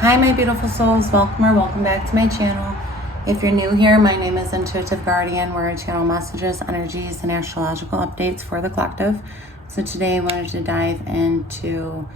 Hi my beautiful souls, welcome or welcome back to my channel. If you're new here, my name is Intuitive Guardian, where I channel messages, energies, and astrological updates for the collective. So today I wanted to dive into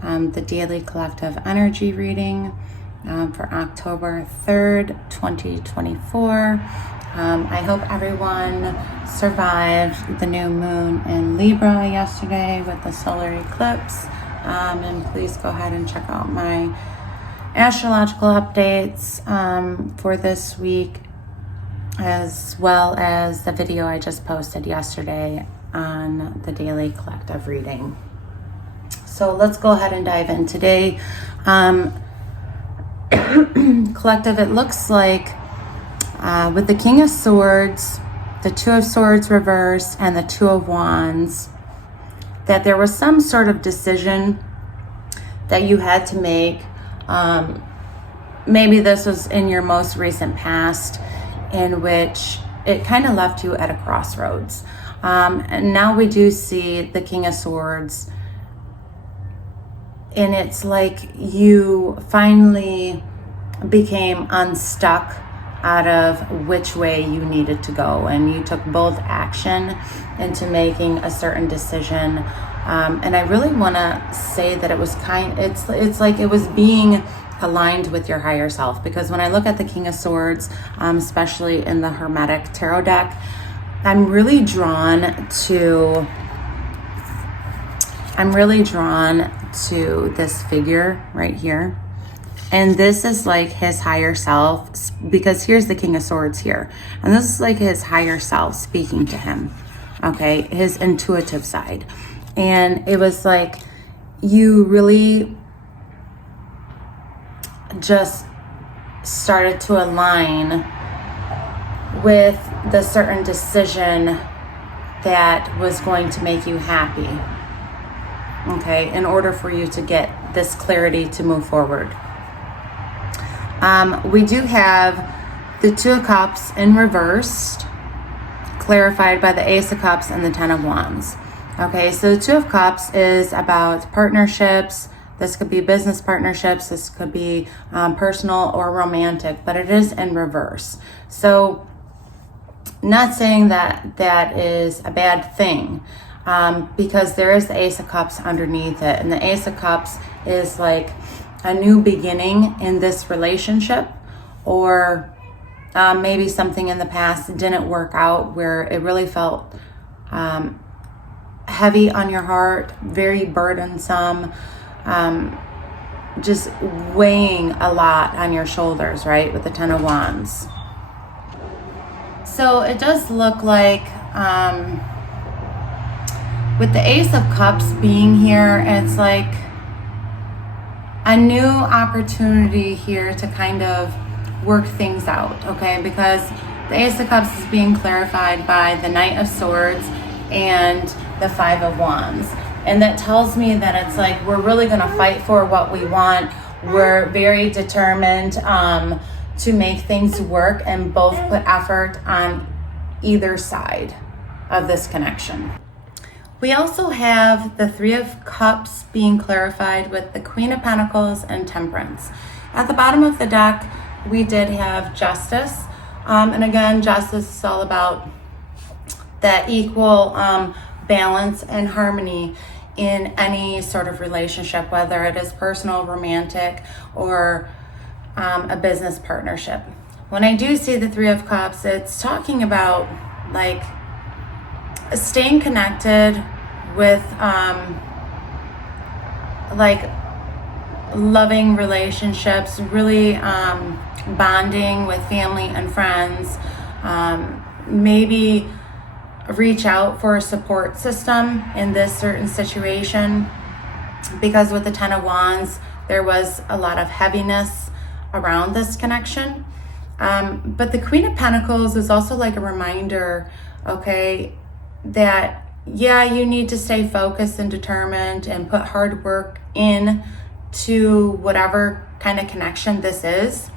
the daily collective energy reading for October 3rd, 2024. I hope everyone survived the new moon in Libra yesterday with the solar eclipse. And please go ahead and check out my astrological updates for this week, as well as the video I just posted yesterday on the daily collective reading. So let's go ahead and dive in today. Collective, it looks like with the King of Swords, the Two of Swords reversed, and the Two of Wands, that there was some sort of decision that you had to make. Maybe this was in your most recent past, in which it kind of left you at a crossroads. And now we do see the King of Swords, and it's like you finally became unstuck out of which way you needed to go, and you took bold action into making a certain decision. And I really want to say that it was it's like it was being aligned with your higher self, because when I look at the King of Swords, especially in the Hermetic Tarot deck, I'm really drawn to this figure right here. And this is like his higher self, because here's the King of Swords here. And this is like his higher self speaking to him, okay? His intuitive side. And it was like you really just started to align with the certain decision that was going to make you happy, okay, in order for you to get this clarity to move forward. We do have the Two of Cups in reversed, clarified by the Ace of Cups and the Ten of Wands. Okay, so the Two of Cups is about partnerships. This could be business partnerships. This could be personal or romantic, but it is in reverse. So not saying that that is a bad thing, because there is the Ace of Cups underneath it. And the Ace of Cups is like a new beginning in this relationship, or maybe something in the past didn't work out where it really felt heavy on your heart, very burdensome, just weighing a lot on your shoulders, right, with the Ten of Wands. So it does look like with the Ace of Cups being here, it's like a new opportunity here to kind of work things out, okay? Because the Ace of Cups is being clarified by the Knight of Swords and the Five of Wands. And that tells me that it's like we're really going to fight for what we want. We're very determined to make things work, and both put effort on either side of this connection. We also have the Three of Cups being clarified with the Queen of Pentacles and Temperance. At the bottom of the deck, we did have Justice. And again, Justice is all about that equal balance and harmony in any sort of relationship, whether it is personal, romantic, or a business partnership. When I do see the Three of Cups, it's talking about like staying connected with like loving relationships, really bonding with family and friends, maybe reach out for a support system in this certain situation, because with the Ten of Wands there was a lot of heaviness around this connection. But the Queen of Pentacles is also like a reminder, okay, that yeah, you need to stay focused and determined and put hard work in to whatever kind of connection this is,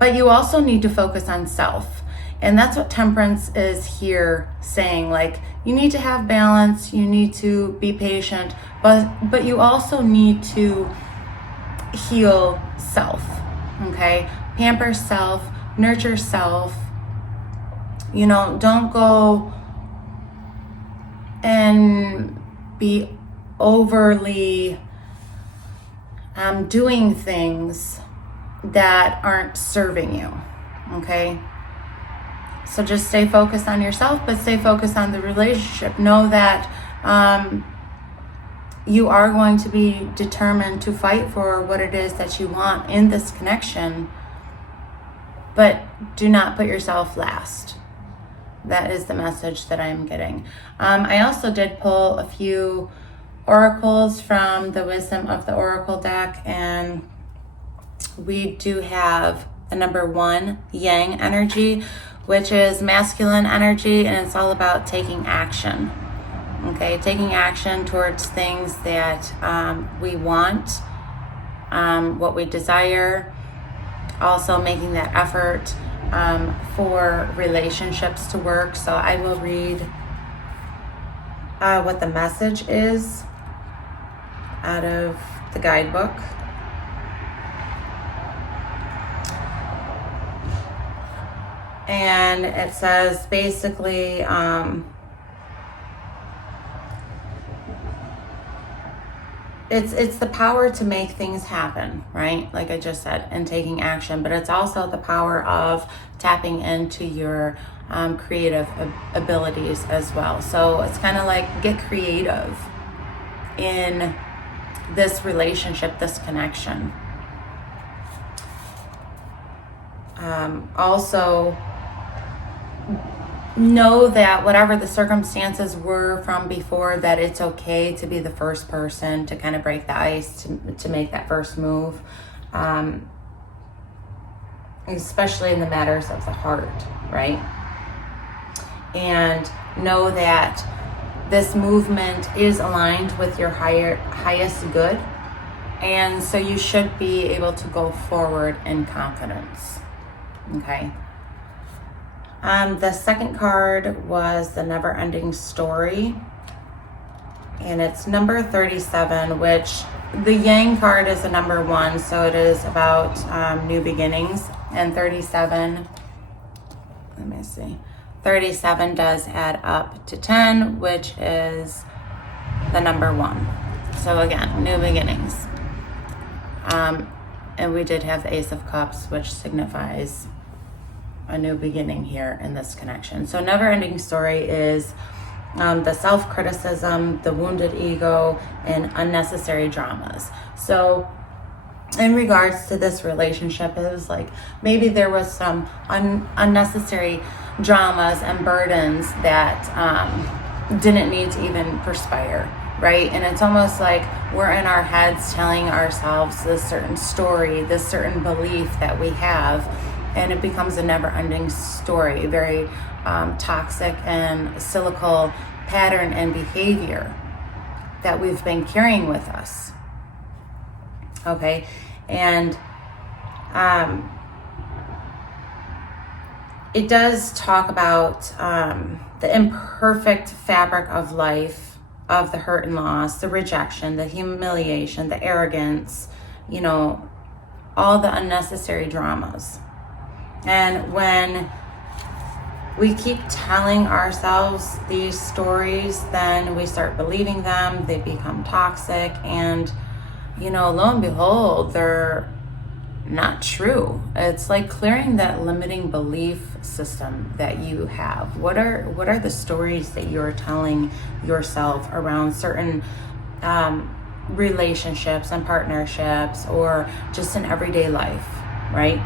but you also need to focus on self. And that's what Temperance is here saying. Like, you need to have balance, you need to be patient, but you also need to heal self, okay? Pamper self, nurture self. You know, don't go and be overly doing things that aren't serving you, okay? So just stay focused on yourself, but stay focused on the relationship. Know that you are going to be determined to fight for what it is that you want in this connection, but do not put yourself last. That is the message that I'm getting. I also did pull a few oracles from the Wisdom of the Oracle deck, and we do have the number 1, Yang energy, which is masculine energy, and it's all about taking action. Okay, taking action towards things that we want, what we desire, also making that effort for relationships to work. So I will read what the message is out of the guidebook. And it says basically, it's the power to make things happen, right? Like I just said, and taking action, but it's also the power of tapping into your creative abilities as well. So it's kind of like get creative in this relationship, this connection. Also, know that whatever the circumstances were from before, that it's okay to be the first person to kind of break the ice, to make that first move, especially in the matters of the heart, right? And know that this movement is aligned with your highest good, and so you should be able to go forward in confidence. Okay. The second card was the Never Ending Story, and it's number 37, which the Yang card is the number 1, so it is about new beginnings. And 37, let me see, 37 does add up to 10, which is the number 1. So again, new beginnings. And we did have the Ace of Cups, which signifies a new beginning here in this connection. So Never Ending Story is the self-criticism, the wounded ego, and unnecessary dramas. So in regards to this relationship, it was like maybe there was some unnecessary dramas and burdens that didn't need to even perspire, right? And it's almost like we're in our heads telling ourselves this certain story, this certain belief that we have, and it becomes a never-ending story, very toxic and cyclical pattern and behavior that we've been carrying with us. Okay, and it does talk about the imperfect fabric of life, of the hurt and loss, the rejection, the humiliation, the arrogance, you know, all the unnecessary dramas. And when we keep telling ourselves these stories, then we start believing them, they become toxic, and, you know, lo and behold, they're not true. It's like clearing that limiting belief system that you have. What are the stories that you're telling yourself around certain relationships and partnerships, or just in everyday life, right?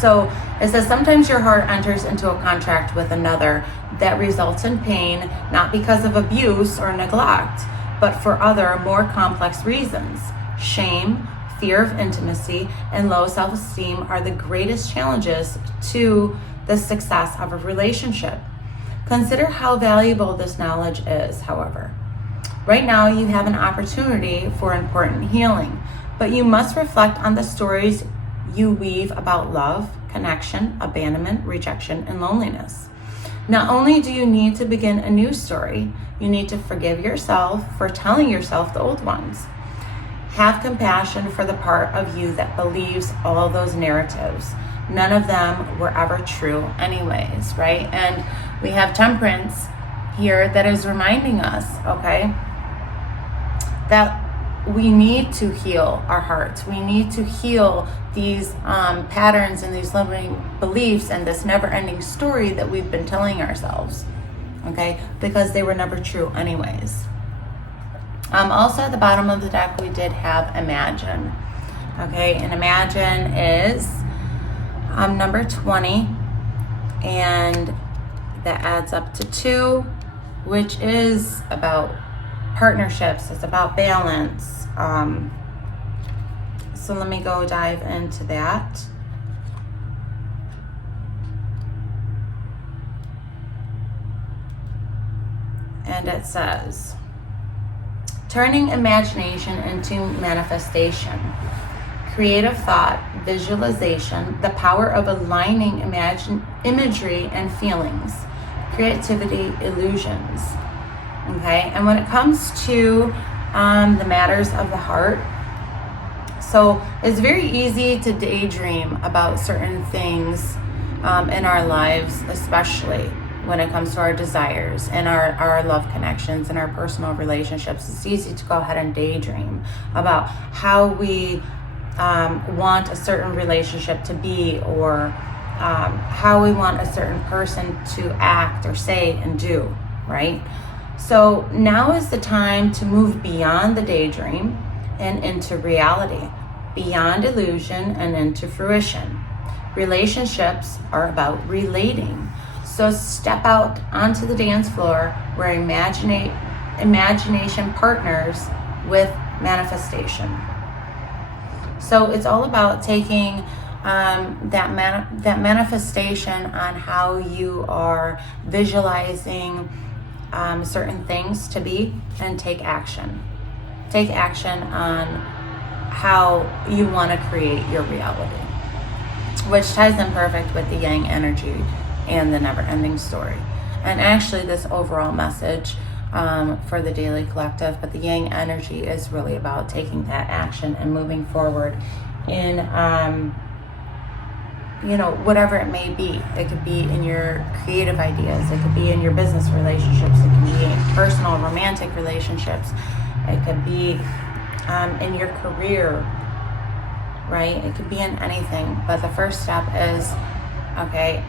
So it says sometimes your heart enters into a contract with another that results in pain, not because of abuse or neglect, but for other more complex reasons. Shame, fear of intimacy, and low self-esteem are the greatest challenges to the success of a relationship. Consider how valuable this knowledge is, however. Right now, you have an opportunity for important healing, but you must reflect on the stories you weave about love, connection, abandonment, rejection, and loneliness. Not only do you need to begin a new story, you need to forgive yourself for telling yourself the old ones. Have compassion for the part of you that believes all those narratives. None of them were ever true anyways, right? And we have Temperance here that is reminding us, okay, that we need to heal our hearts. We need to heal these patterns and these limiting beliefs and this never-ending story that we've been telling ourselves, okay, because they were never true anyways. Also at the bottom of the deck, we did have Imagine, okay, and Imagine is number 20, and that adds up to 2, which is about partnerships. It's about balance. So let me go dive into that. And it says, turning imagination into manifestation. Creative thought, visualization, the power of aligning imagery and feelings, creativity, illusions. Okay, and when it comes to the matters of the heart, so it's very easy to daydream about certain things in our lives, especially when it comes to our desires and our love connections and our personal relationships. It's easy to go ahead and daydream about how we want a certain relationship to be, or how we want a certain person to act or say and do, right? So now is the time to move beyond the daydream and into reality, beyond illusion and into fruition. Relationships are about relating. So step out onto the dance floor where imagination partners with manifestation. So it's all about taking that manifestation on how you are visualizing certain things to be, and take action. Take action on how you want to create your reality, which ties in perfect with the Yang energy and the never-ending story. And actually this overall message for the Daily Collective, but the Yang energy is really about taking that action and moving forward in whatever it may be. It could be in your creative ideas, it could be in your business relationships, it can be in personal romantic relationships, it could be in your career, right? It could be in anything. But the first step is, okay,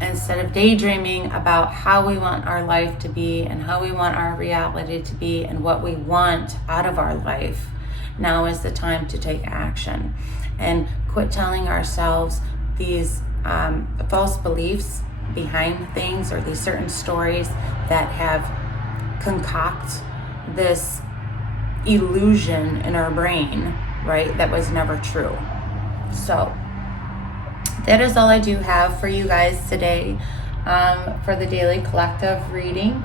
instead of daydreaming about how we want our life to be and how we want our reality to be and what we want out of our life, now is the time to take action and quit telling ourselves these false beliefs behind things, or these certain stories that have concoct this illusion in our brain, right, that was never true. So that is all I do have for you guys today for the Daily Collective reading.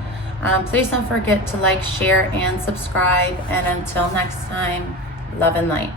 Please don't forget to like, share, and subscribe. And until next time, love and light.